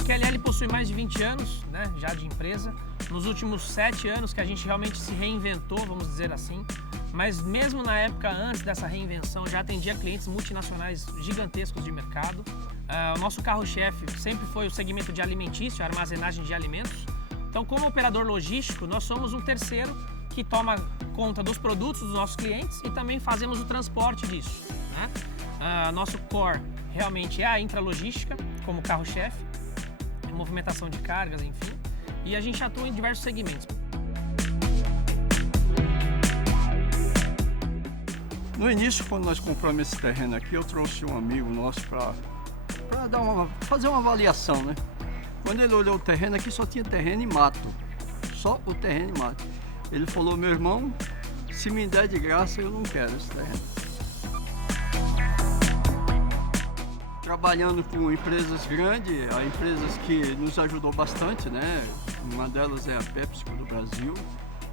A QLL possui mais de 20 anos, né, já de empresa. Nos últimos 7 anos que a gente realmente se reinventou, vamos dizer assim. Mas mesmo na época antes dessa reinvenção, já atendia clientes multinacionais gigantescos de mercado. O nosso carro-chefe sempre foi o segmento de alimentício, a armazenagem de alimentos. Então, como operador logístico, nós somos um terceiro que toma conta dos produtos dos nossos clientes e também fazemos o transporte disso, né? Nosso core realmente é a intralogística, como carro-chefe, movimentação de cargas, enfim, e a gente atua em diversos segmentos. No início, quando nós compramos esse terreno aqui, eu trouxe um amigo nosso para fazer uma avaliação, né? Quando ele olhou o terreno aqui, só tinha terreno e mato, só o terreno e mato. Ele falou: meu irmão, se me der de graça, eu não quero esse terreno. Trabalhando com empresas grandes, empresas que nos ajudou bastante, né? Uma delas é a PepsiCo do Brasil,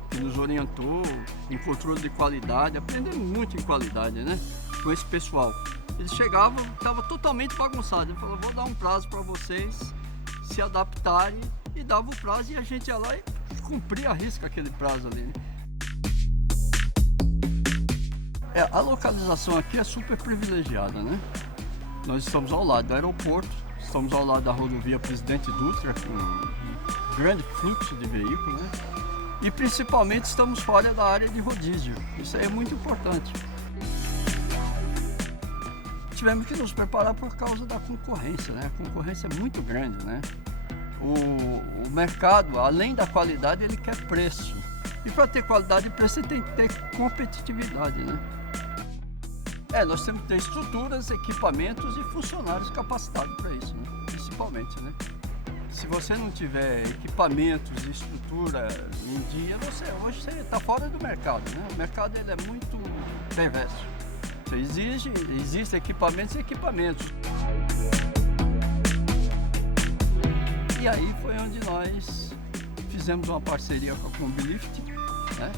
que nos orientou em controle de qualidade, aprendemos muito em qualidade, né? Com esse pessoal. Eles chegavam, estava totalmente bagunçado. Ele falou: vou dar um prazo para vocês se adaptarem, e dava o prazo e a gente ia lá e cumpria a risca aquele prazo ali, né? A localização aqui é super privilegiada, né? Nós estamos ao lado do aeroporto, estamos ao lado da rodovia Presidente Dutra, com um grande fluxo de veículos, né? E principalmente estamos fora da área de rodízio, isso aí é muito importante. Tivemos que nos preparar por causa da concorrência, né? A concorrência é muito grande, né? O mercado, além da qualidade, ele quer preço. E para ter qualidade e preço, você tem que ter competitividade, né? Nós temos que ter estruturas, equipamentos e funcionários capacitados para isso, né? Principalmente, né? Se você não tiver equipamentos e estrutura em dia, hoje você está fora do mercado, né? O mercado ele é muito perverso. Existem equipamentos e equipamentos. E aí foi onde nós fizemos uma parceria com a Combilift, né?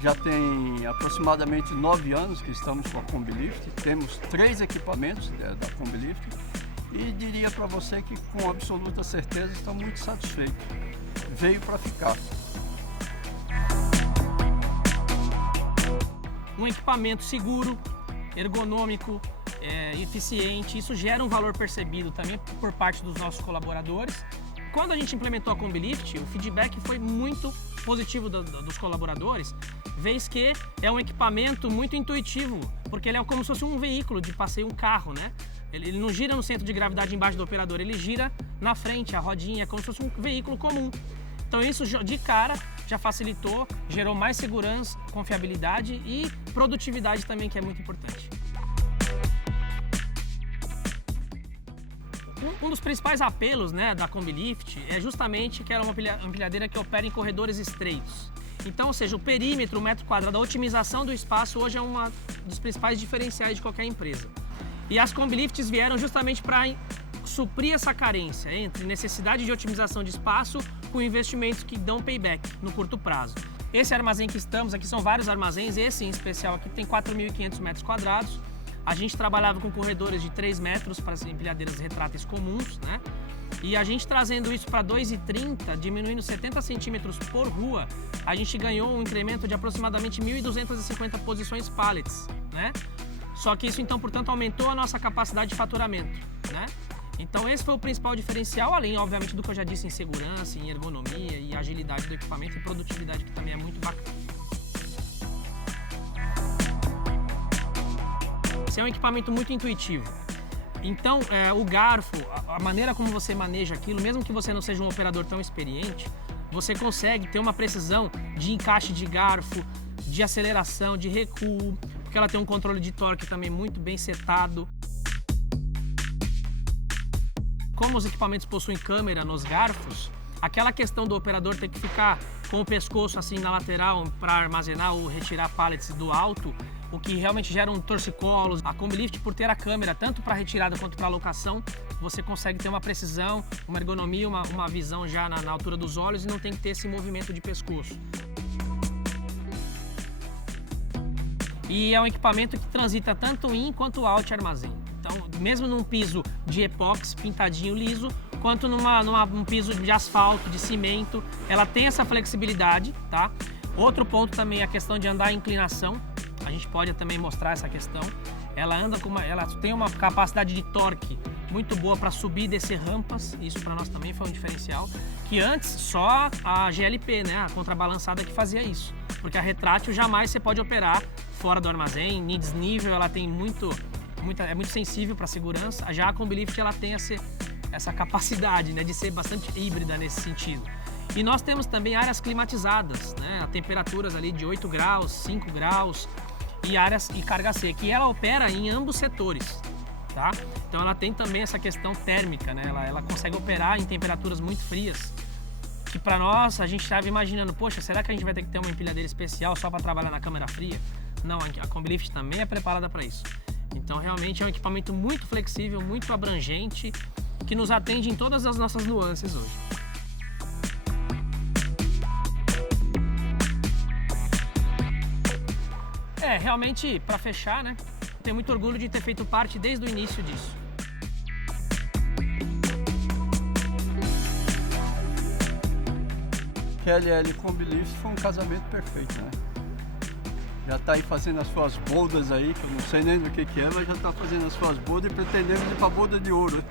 Já tem aproximadamente 9 anos que estamos com a Combilift, temos 3 equipamentos da Combilift e diria para você que com absoluta certeza estamos muito satisfeitos. Veio para ficar. Um equipamento seguro, ergonômico, eficiente, isso gera um valor percebido também por parte dos nossos colaboradores. Quando a gente implementou a Combilift, o feedback foi muito positivo dos colaboradores, vez que é um equipamento muito intuitivo, porque ele é como se fosse um veículo de passeio, um carro, né? Ele não gira no centro de gravidade embaixo do operador, ele gira na frente, a rodinha, como se fosse um veículo comum. Então isso de cara já facilitou, gerou mais segurança, confiabilidade e produtividade também, que é muito importante. Um dos principais apelos, né, da Combilift é justamente que ela é uma empilhadeira que opera em corredores estreitos. Então, ou seja, o perímetro, o metro quadrado, a otimização do espaço hoje é um dos principais diferenciais de qualquer empresa. E as Combilifts vieram justamente para suprir essa carência entre necessidade de otimização de espaço com investimentos que dão payback no curto prazo. Esse armazém que estamos aqui são vários armazéns, esse em especial aqui tem 4.500 metros quadrados. A gente trabalhava com corredores de 3 metros para as empilhadeiras retráteis comuns, né? E a gente trazendo isso para 2,30, diminuindo 70 centímetros por rua, a gente ganhou um incremento de aproximadamente 1.250 posições pallets, né? Só que isso, então, portanto, aumentou a nossa capacidade de faturamento, né? Então esse foi o principal diferencial, além, obviamente, do que eu já disse em segurança, em ergonomia e agilidade do equipamento e produtividade, que também é muito bacana. Esse é um equipamento muito intuitivo. Então, o garfo, a maneira como você maneja aquilo, mesmo que você não seja um operador tão experiente, você consegue ter uma precisão de encaixe de garfo, de aceleração, de recuo, porque ela tem um controle de torque também muito bem setado. Como os equipamentos possuem câmera nos garfos, aquela questão do operador ter que ficar com o pescoço assim na lateral para armazenar ou retirar pallets do alto, o que realmente gera um torcicolo. A Combilift, por ter a câmera tanto para retirada quanto para alocação, você consegue ter uma precisão, uma ergonomia, uma visão já na altura dos olhos e não tem que ter esse movimento de pescoço. E é um equipamento que transita tanto in quanto out armazém. Então, mesmo num piso de epóxi pintadinho liso, quanto num piso de asfalto, de cimento, ela tem essa flexibilidade, tá? Outro ponto também é a questão de andar em inclinação. A gente pode também mostrar essa questão. Ela tem uma capacidade de torque muito boa para subir e descer rampas. Isso para nós também foi um diferencial. Que antes só a GLP, né, a contrabalançada, que fazia isso. Porque a retrátil jamais você pode operar fora do armazém, em desnível, ela tem é muito sensível para segurança. Já a Combilift, ela tem essa capacidade, né, de ser bastante híbrida nesse sentido. E nós temos também áreas climatizadas, né, a temperaturas ali de 8 graus, 5 graus e carga seca. E ela opera em ambos setores, tá? Então ela tem também essa questão térmica, né? Ela consegue operar em temperaturas muito frias. Que para nós, a gente estava imaginando, poxa, será que a gente vai ter que ter uma empilhadeira especial só para trabalhar na câmara fria? Não, a Combilift também é preparada para isso. Então realmente é um equipamento muito flexível, muito abrangente, que nos atende em todas as nossas nuances hoje. Realmente, para fechar, né, tenho muito orgulho de ter feito parte desde o início disso. QLL Combilift foi um casamento perfeito, né? Já está aí fazendo as suas bodas aí, que eu não sei nem do que é, mas já está fazendo as suas bodas e pretendemos ir para a boda de ouro.